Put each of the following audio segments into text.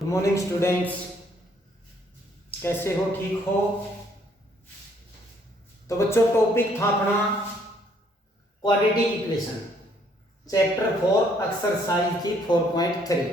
Good morning students, कैसे हो? ठीक हो? तो बच्चों, टॉपिक था अपना क्वाड्रेटिक इक्वेशन, चैप्टर 4 एक्सरसाइज की 4.3।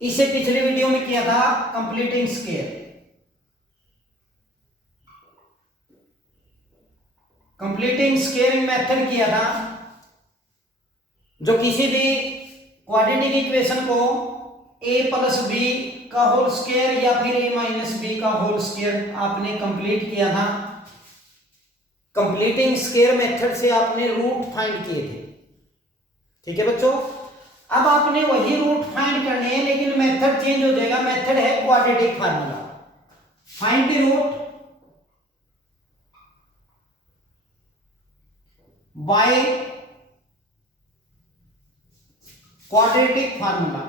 इसे पिछले वीडियो में किया था completing square. Completing square method किया था, जो किसी भी क्वाड्रेटिक इक्वेशन को a प्लस बी का होल स्क्वायर या फिर a माइनस बी का होल स्क्वायर आपने कंप्लीट किया था। कंप्लीटिंग स्क्वायर मेथड से आपने रूट फाइंड किए थे। ठीक है बच्चों, अब आपने वही रूट फाइंड करने हैं, लेकिन मेथड चेंज हो जाएगा। मेथड है quadratic formula, find the root by quadratic formula.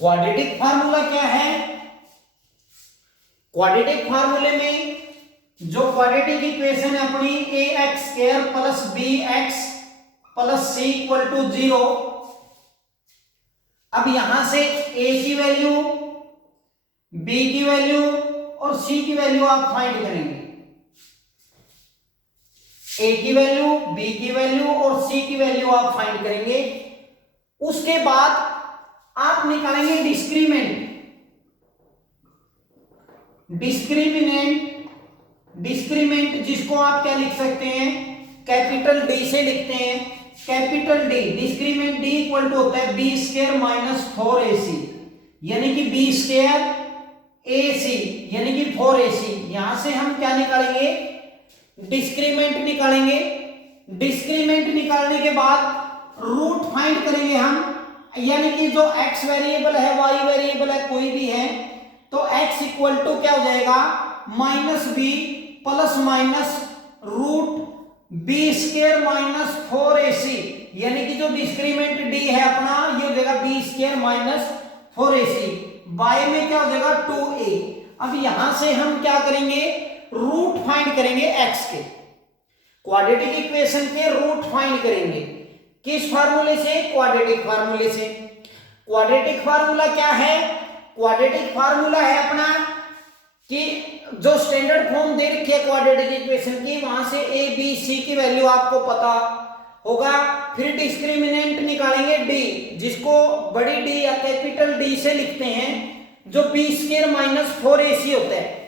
Quadratic formula क्या है? क्वाड्रेटिक फार्मूले में जो क्वाड्रेटिक इक्वेशन है अपनी A X square plus B X plus C equal to 0। अब यहां से ए की वैल्यू, बी की वैल्यू और सी की वैल्यू आप फाइंड करेंगे। ए की वैल्यू, बी की वैल्यू और सी की वैल्यू आप फाइंड करेंगे। उसके बाद आप निकालेंगे डिस्क्रीमेंट। डिस्क्रीमेंट जिसको आप क्या लिख सकते हैं, कैपिटल डी से लिखते हैं। Capital D, discriminant D equal to होता है बी स्क्वायर माइनस 4ac, यानी कि बी स्क्वायर ac यानी कि 4ac। यहां से हम क्या निकालेंगे? डिस्क्रीमेंट निकालेंगे। डिस्क्रीमेंट निकालने के बाद रूट फाइंड करेंगे हम, यानी कि जो x वेरिएबल है, y वेरिएबल है, कोई भी है, तो x इक्वल टू क्या हो जाएगा? Minus B plus minus root B square minus 4ac, यानी कि जो डिस्क्रीमेंट d है अपना, ये हो जाएगा B square minus 4ac। y में क्या हो जाएगा? 2a। अब यहां से हम क्या करेंगे? रूट फाइंड करेंगे x के। क्वाड्रेटिक इक्वेशन के रूट फाइंड करेंगे किस फार्मूले से? क्वाड्रेटिक फार्मूले से। क्वाड्रेटिक फार्मूला क्या है? क्वाड्रेटिक फार्मूला है अपना कि जो स्टैंडर्ड फॉर्म दे रखी है क्वाड्रेटिक इक्वेशन की, वहां से ए बी सी की वैल्यू आपको पता होगा। फिर डिस्क्रिमिनेंट निकालेंगे डी, जिसको बड़ी डी या कैपिटल डी से लिखते हैं, जो बी स्क्वायर माइनस 4ac होता है।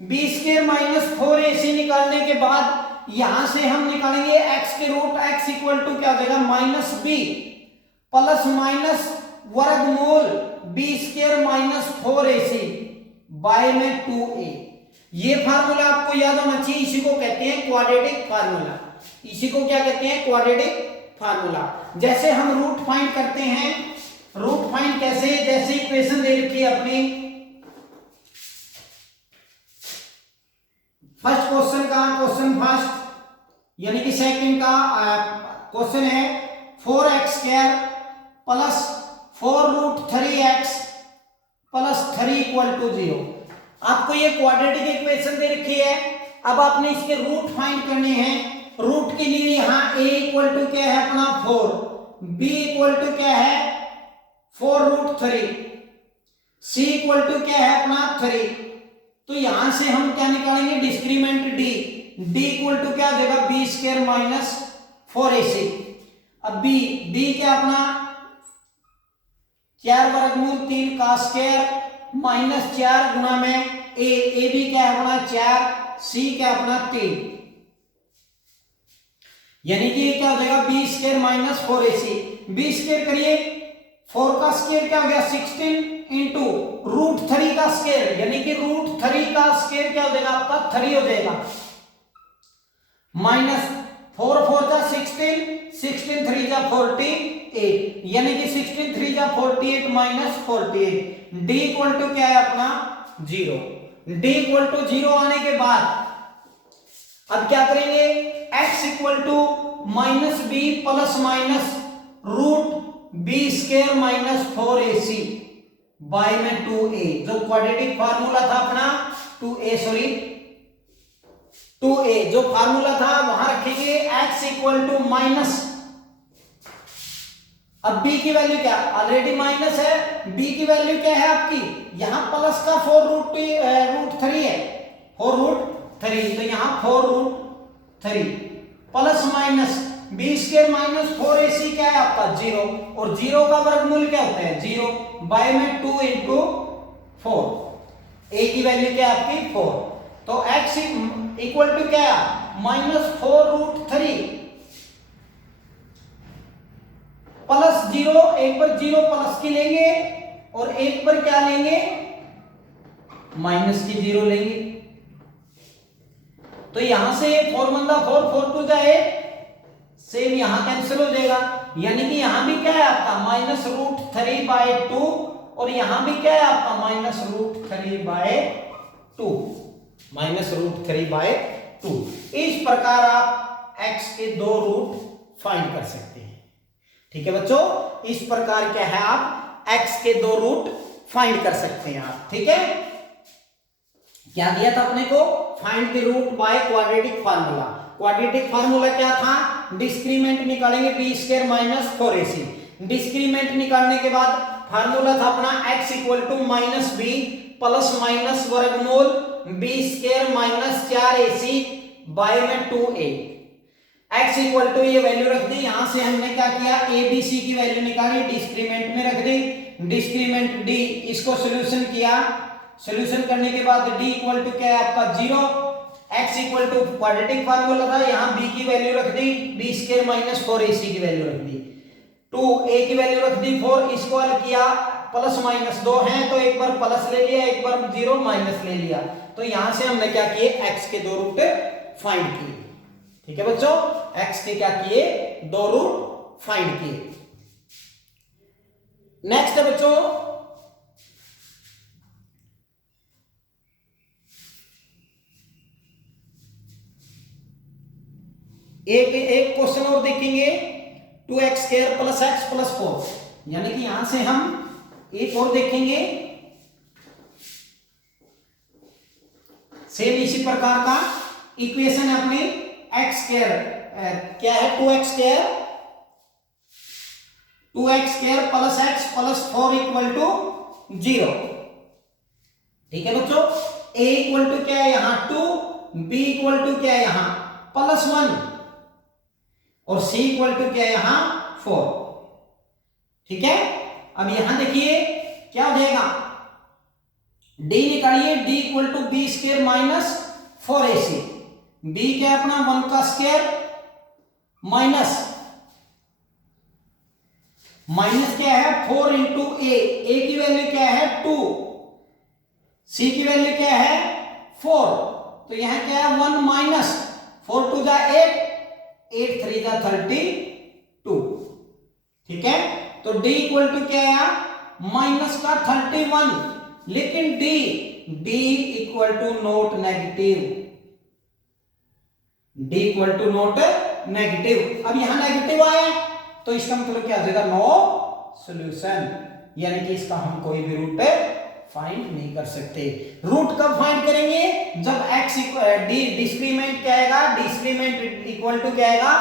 बी स्क्वायर माइनस 4ac निकालने के बाद यहां से हम निकालेंगे x के रूट। x इक्वल टू क्या हो जाएगा? माइनस बी प्लस माइनस वर्गमूल B square minus 4ac by में 2a। ये फार्मूला आपको याद होना चाहिए। इसी को कहते हैं क्वाड्रेटिक फार्मूला। इसी को क्या कहते हैं? Quadratic formula. जैसे हम रूट फाइंड करते हैं, रूट फाइंड कैसे? जैसे इक्वेशन दे रखी है अपनी, फर्स्ट क्वेश्चन का, क्वेश्चन फर्स्ट यानी कि सेकंड का क्वेश्चन है 4x square plus 4 root 3x plus 3 equal to 0। आपको ये क्वाड्रेटिक इक्वेशन दे रखी है। अब आपने इसके रूट फाइंड करने हैं। रूट के लिए यहां a इक्वल टू क्या है अपना? 4, b इक्वल टू क्या है? 4 रूट 3, c इक्वल टू क्या है अपना? 3। तो यहां से हम क्या निकालेंगे? Discriminant d। d equal to क्या देगा? B square minus 4ac। अब b क्या अपना? 4 वर्गमूल 3 का स्क्वायर माइनस 4 गुना में a भी क्या है अपना? 4, c क्या अपना? 3, यानी कि ये क्या हो जाएगा? B square minus 4ac। B square करिए, 4 का स्क्वायर क्या हो गया? 16 इंटू रूट 3 का स्क्वायर, यानी कि रूट 3 का स्क्वायर क्या हो जाएगा आपका? 3 हो जाएगा। माइनस 4 4 जा 16, 16 3 जा 48, यानी कि 16 3 जा 48 माइनस 48। डी इक्वल टू क्या है अपना? 0। डी इक्वल टू 0 आने के बाद अब क्या करेंगे? x equal to minus B plus minus root B square minus 4ac by में 2a। जो क्वाड्रेटिक फार्मूला था अपना 2a जो फार्मूला था वहां रखेंगे x इक्वल टू माइनस अब b की वैल्यू क्या, ऑलरेडी माइनस है, b की वैल्यू क्या है आपकी, यहां प्लस का 4√3 है, 4√3, तो यहां 4√3 plus minus B square minus 4ac क्या है आपका 0, और 0 का वर्गमूल क्या होता है 0, बाय में 2 इंटू 4, a की वैल्यू क्या है आपकी 4, तो x इक्वल टू क्या है -4√3 प्लस 0, एक पर 0 प्लस की लेंगे और एक पर क्या लेंगे माइनस की 0 लेंगे, तो यहां से 4 1 4 4 2 8, सेम यहां कैंसिल हो जाएगा, यानी कि यहां भी क्या है आपका -√3/2 और यहां भी क्या है आपका -√3/2, -√3/2। इस प्रकार आप x के दो रूट फाइंड कर सकते हैं। ठीक है बच्चों, इस प्रकार क्या है आप x के दो रूट फाइंड कर सकते हैं आप। ठीक है, क्या दिया था अपने को, find the root by quadratic formula. Quadratic formula क्या था, डिस्क्रीमेंट निकालेंगे B square minus 4ac, discriminant निकालने के बाद फार्मूला था अपना x equal to minus B plus minus वर्गमूल B square minus 4ac by में 2a, x इक्वल टू ये वैल्यू रख दी, यहां से हमने क्या किया a b c की वैल्यू निकाली, डिस्क्रीमेंट में रख दी, डिस्क्रीमेंट d, इसको सॉल्यूशन किया, सॉल्यूशन करने के बाद d इक्वल टू क्या है आपका 0, x equal to quadratic formula था, यहां b की वैल्यू रख दी, b स्क्वायर माइनस 4ac की वैल्यू रख दी, 2a की वैल्यू रख दी 4, इसको हल किया, प्लस माइनस 2 है तो एक बार प्लस ले लिया, एक बार 0 माइनस ले लिया, तो यहां से हमने क्या किए x के दो रूट फाइंड किए। ठीक है बच्चों, x के क्या किए दो रूट फाइंड किए। नेक्स्ट है बच्चों एक क्वेश्चन और देखेंगे, 2x square plus x plus 4, यानी कि यहां से हम एक और देखेंगे सेम इसी प्रकार का इक्वेशन है अपने x स्क्वायर क्या है 2x square plus x plus 4 equal to 0। ठीक है बच्चों, a इक्वल टू क्या है यहां 2, b इक्वल टू क्या है यहां प्लस 1 और c इक्वल टू क्या है यहां 4। ठीक है, अब यहां देखिए क्या हो जाएगा, d निकालिए, d equal to B square minus 4ac, b क्या अपना 1 का स्क्वायर माइनस क्या है 4 इंटू a की वैल्यू क्या है 2, c की वैल्यू क्या है 4, तो यहां क्या है 1 माइनस 4 2 जा 8, 8 3 जा 32। ठीक है, तो d इक्वल टू क्या है माइनस का 31, लेकिन d equal to not negative, d equal to not negative. अब यहां नेगेटिव आया तो इसका मतलब क्या हो जाएगा नो सॉल्यूशन, यानी कि इसका हम कोई भी रूट फाइंड नहीं कर सकते। रूट कब फाइंड करेंगे, जब x डिस्क्रीमेंट क्या आएगा, डिस्क्रीमेंट इक्वल टू क्या आएगा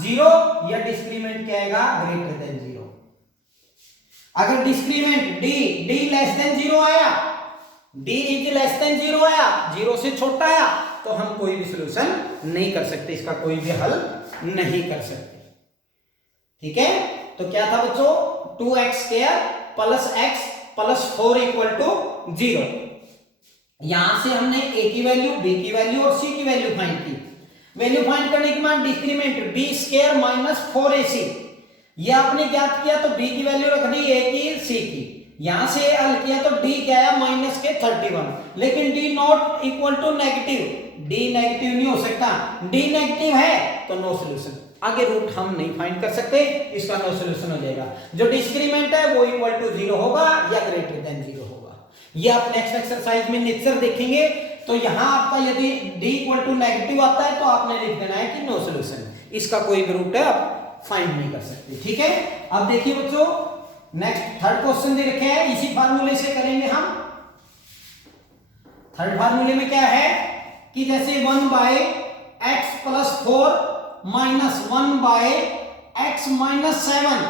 0 या डिस्क्रीमेंट क्या आएगा ग्रेटर देन 0। अगर डिस्क्रीमेंट d लेस देन 0 आया, d इज लेस देन 0 आया, 0 से छोटा आया, तो हम कोई भी सॉल्यूशन नहीं कर सकते, इसका कोई भी हल नहीं कर सकते। ठीक है, तो क्या था बच्चों 2x square plus x plus 4 equal to 0। यहां से हमने a की वैल्यू, b की वैल्यू और c की वैल्यू फाइंड की। वैल्यू फाइंड करने के बाद discriminant b square minus 4ac ये आपने ज्ञात किया, तो b की वैल्यू रख दी a की c की, यहां से हल किया तो d क्या है माइनस के 31, लेकिन d not equal to negative, d negative नहीं हो सकता, d नेगेटिव है तो नो सॉल्यूशन, आगे रूट हम नहीं फाइंड कर सकते, इसका नो सॉल्यूशन हो जाएगा। जो डिस्क्रीमेंट है वो इक्वल टू 0 होगा या ग्रेटर देन 0 होगा। ये आप नेक्स्ट एक्सरसाइज में नेचर देखेंगे, तो यहां आपका यदि d इक्वल टू नेगेटिव आता है तो आपने लिख देना है कि नो सॉल्यूशन, इसका कोई भी रूट है आप फाइंड नहीं कर सकते। ठीक है, अब देखिए बच्चों नेक्स्ट थर्ड क्वेश्चन दे रखे हैं, इसी फार्मूले से करेंगे हम। थर्ड फार्मूले में क्या है कि जैसे 1 by x plus 4 minus 1 by x minus 7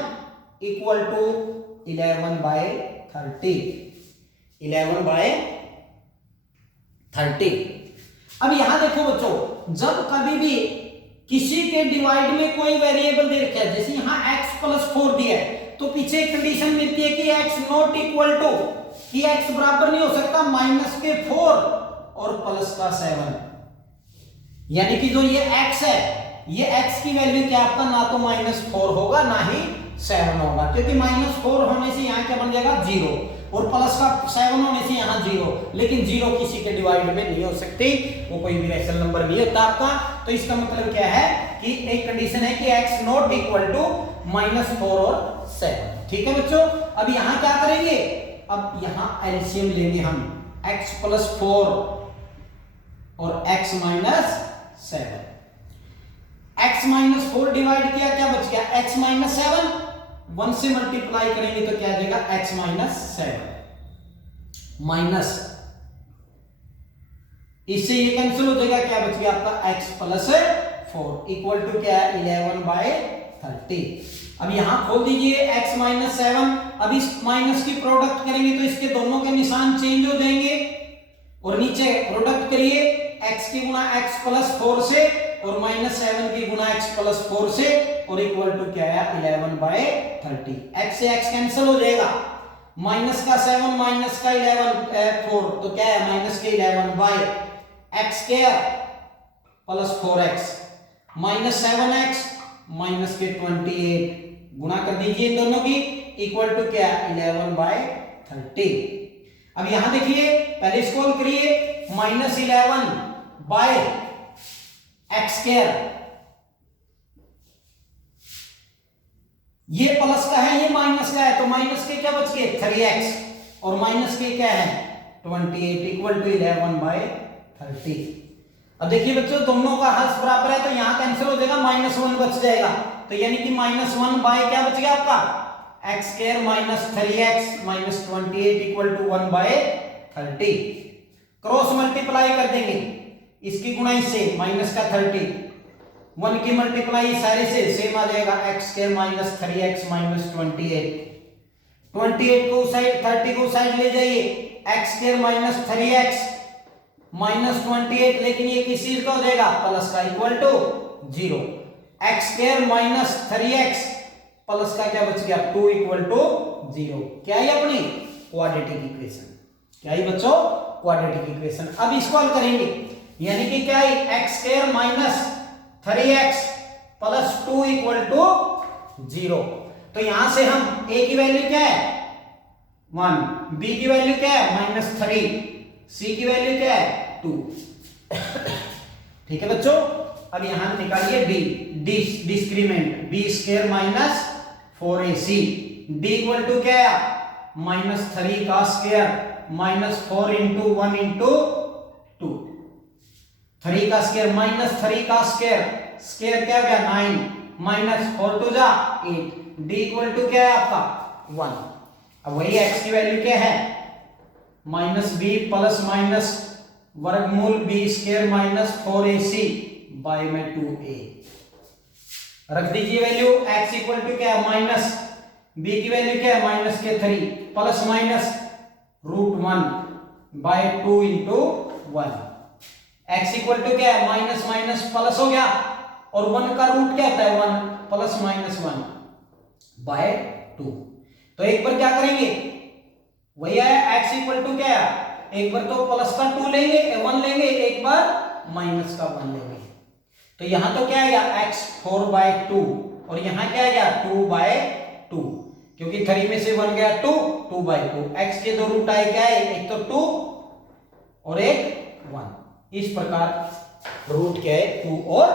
equal to 11/30, 11/30। अब यहां देखो बच्चों, जब कभी भी किसी के डिवाइड में कोई वेरिएबल दे रखा है, जैसे यहां x+4 दिया है, तो पीछे एक कंडीशन मिलती है कि x नॉट इक्वल टू, कि x बराबर नहीं हो सकता -4 और +7, यानी कि जो ये x है, ये x की वैल्यू क्या आपका ना तो -4 होगा ना ही 7 होगा, क्योंकि -4 होने से यहां क्या बन जाएगा 0 और +7 होने से यहां 0, लेकिन 0 किसी के डिवाइड में नहीं हो सकती, वो कोई भी रैशनल नंबर नहीं होता आपका। तो इसका मतलब क्या है कि एक कंडीशन है कि x नॉट इक्वल टू -4 और 7। ठीक है बच्चों, अब यहां क्या करेंगे, अब यहां एलसीएम लेंगे हम, x+4 और x -7। x-4 डिवाइड किया, क्या बच गया x -7, 1 से मल्टीप्लाई करेंगे तो क्या आ जाएगा x -7 माइनस, इससे ये कैंसिल हो जाएगा, क्या बच गया आपका x+4 इक्वल टू क्या है 11/30। अब यहां खोल दीजिए x -7, अब इस माइनस की प्रोडक्ट करेंगे तो इसके दोनों के निशान चेंज हो जाएंगे, और नीचे प्रोडक्ट करिए x की गुणा x+4 से और -7 की गुणा x+4 से, और इक्वल टू क्या है 11/30। x से x कैंसिल हो जाएगा, माइनस का 7 माइनस का 4 तो क्या है -11/x square plus 4x minus 7x minus के 28, गुणा कर दीजिए इन दोनों की, इक्वल टू क्या 11/30। अब यहां देखिए, पहले स्क्रॉल करिए, -11/x स्क्वायर, ये प्लस का है ये माइनस का है, तो माइनस के क्या बच गए 3x और माइनस के क्या है 28 इक्वल टू 11/30। अब देखिए बच्चों, दोनों का हर्ष बराबर है तो यहां कैंसिल हो जाएगा, -1 बच जाएगा, तो यानी कि -1 बाय क्या बच गया आपका x square minus 3x minus 28 equal to 1/30। Cross multiply कर देंगे, इसकी गुणा इससे माइनस का 30, 1 की मल्टीप्लाई सारे से सेम आ जाएगा, x square minus 3x minus 28 को साइड 30 को साइड ले जाइए, x square minus 3x minus 28, लेकिन ये किस चीज का हो जाएगा प्लस का, equal to 0, x square minus 3x plus का क्या बच गया 2 इक्वल टू 0। क्या है अपनी क्वाड्रेटिक इक्वेशन, क्या है बच्चों क्वाड्रेटिक इक्वेशन। अब इसको हल करेंगे, यानी कि क्या है x square minus 3x plus 2 equal to 0। तो यहां से हम a की वैल्यू क्या है 1, b की वैल्यू क्या है -3, c की वैल्यू क्या है 2। ठीक है बच्चों, अब यहां निकालिए d, discriminant b square minus 4ac, d equal to क्या है -3 का स्क्वायर -4 इंटू 1 इंटू 2, 3 का स्क्वायर -3 का स्क्वायर, स्क्वायर क्या हो गया 9 -4 टू जा 8, d इक्वल टू क्या है आपका 1। अब वही x की वैल्यू क्या है -b प्लस माइनस वर्गमूल b square minus 4ac by में 2a, रख दीजिए वैल्यू, x इक्वल टू क्या है माइनस, b की वैल्यू क्या है माइनस के 3 plus minus √1 by 2 into 1, x equal to क्या है माइनस माइनस प्लस हो गया, और 1 का रूट क्या होता है 1 प्लस -1 बाय 2। तो एक बार क्या करेंगे वही आया, x इक्वल टू क्या है, एक बार तो प्लस का 2 लेंगे 1 लेंगे, एक बार माइनस का 1 लेंगे, तो यहां तो क्या आएगा x 4/2 और यहां क्या आएगा 2/2, क्योंकि 3 में से 1 गया 2/2, x के दो रूट आए क्या है, एक तो 2 और एक 1, इस प्रकार रूट क्या है 2 और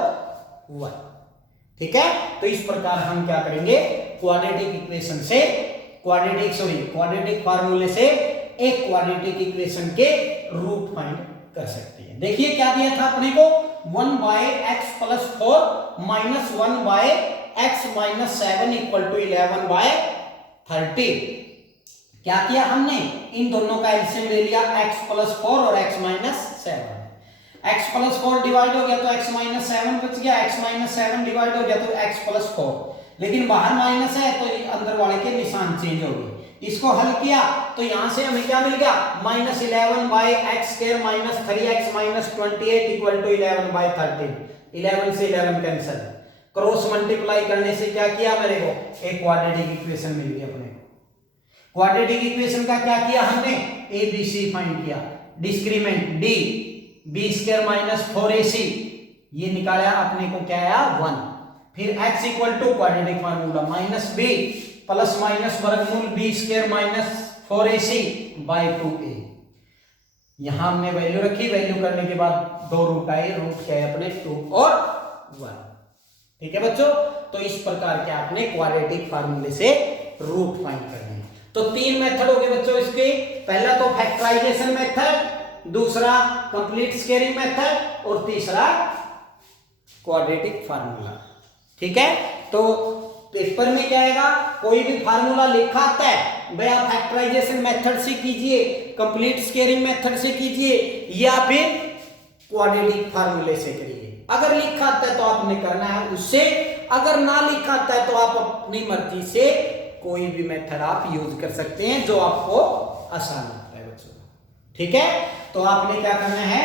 1। ठीक है, तो इस प्रकार हम क्या करेंगे क्वाड्रेटिक इक्वेशन से क्वाड्रेटिक फार्मूले से एक क्वाड्रेटिक इक्वेशन के रूट फाइंड कर सकते हैं। देखिए क्या दिया था अपने को 1/x + 4 minus 1/x minus 7 equal to 11/30। क्या किया हमने, इन दोनों का एलसीएम ले लिया, x + 4 और x माइनस 7, x + 4 डिवाइड हो गया तो x माइनस 7 बच गया, x माइनस 7 डिवाइड हो गया तो x + 4, लेकिन बाहर माइनस है तो अंदर वाले के निशान चेंज हो गए। इसको हल किया तो यहां से हमें क्या मिल गया, -11 by X square minus 3x minus 28 equal to 11 by 13। 11 से 11 कैंसिल, क्रॉस मल्टीप्लाई करने से क्या किया मेरे को, एक क्वाड्रेटिक इक्वेशन मिल गई अपने को। क्वाड्रेटिक इक्वेशन का क्या किया हमने, ए बी सी फाइंड किया, discriminant D B square minus 4ac ये निकाला अपने को क्या आया 1। फिर x equal to quadratic formula minus B plus minus वर्गमूल B square minus 4ac by 2a। यहां हमने वैल्यू रखी, वैल्यू करने के बाद दो रूट आए, रूट क्या है अपने 2 और 1। ठीक है बच्चों, तो इस प्रकार के आपने क्वाड्रेटिक फार्मूले से रूट फाइंड करने हैं। तो 3 मेथड हो गए बच्चों इसके, पहला तो फैक्टराइजेशन मेथड, दूसरा कंप्लीट स्क्वेयरिंग मेथड और तीसरा क्वाड्रेटिक फार्मूला। ठीक है, तो पेपर में क्या आएगा, कोई भी फार्मूला लिखा आता है भाई आप फैक्टराइजेशन मेथड से कीजिए, कंप्लीट स्क्वेयरिंग मेथड से कीजिए या फिर क्वाड्रेटिक फार्मूले से करिए। अगर लिखा आता है तो आपने करना है उससे, अगर ना लिखा आता है तो आप अपनी मर्जी से कोई भी मेथड आप यूज कर सकते हैं जो आपको आसान लगता है बच्चों। ठीक है, तो आपने क्या करना है,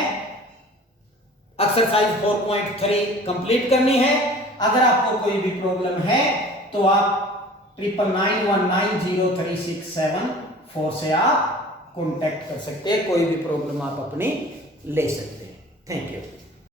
एक्सरसाइज 4.3 कंप्लीट करनी है। अगर आपको कोई भी प्रॉब्लम है तो आप 99190367 से आप कांटेक्ट कर सकते हैं, कोई भी प्रॉब्लम आप अपनी ले सकते हैं। Thank you.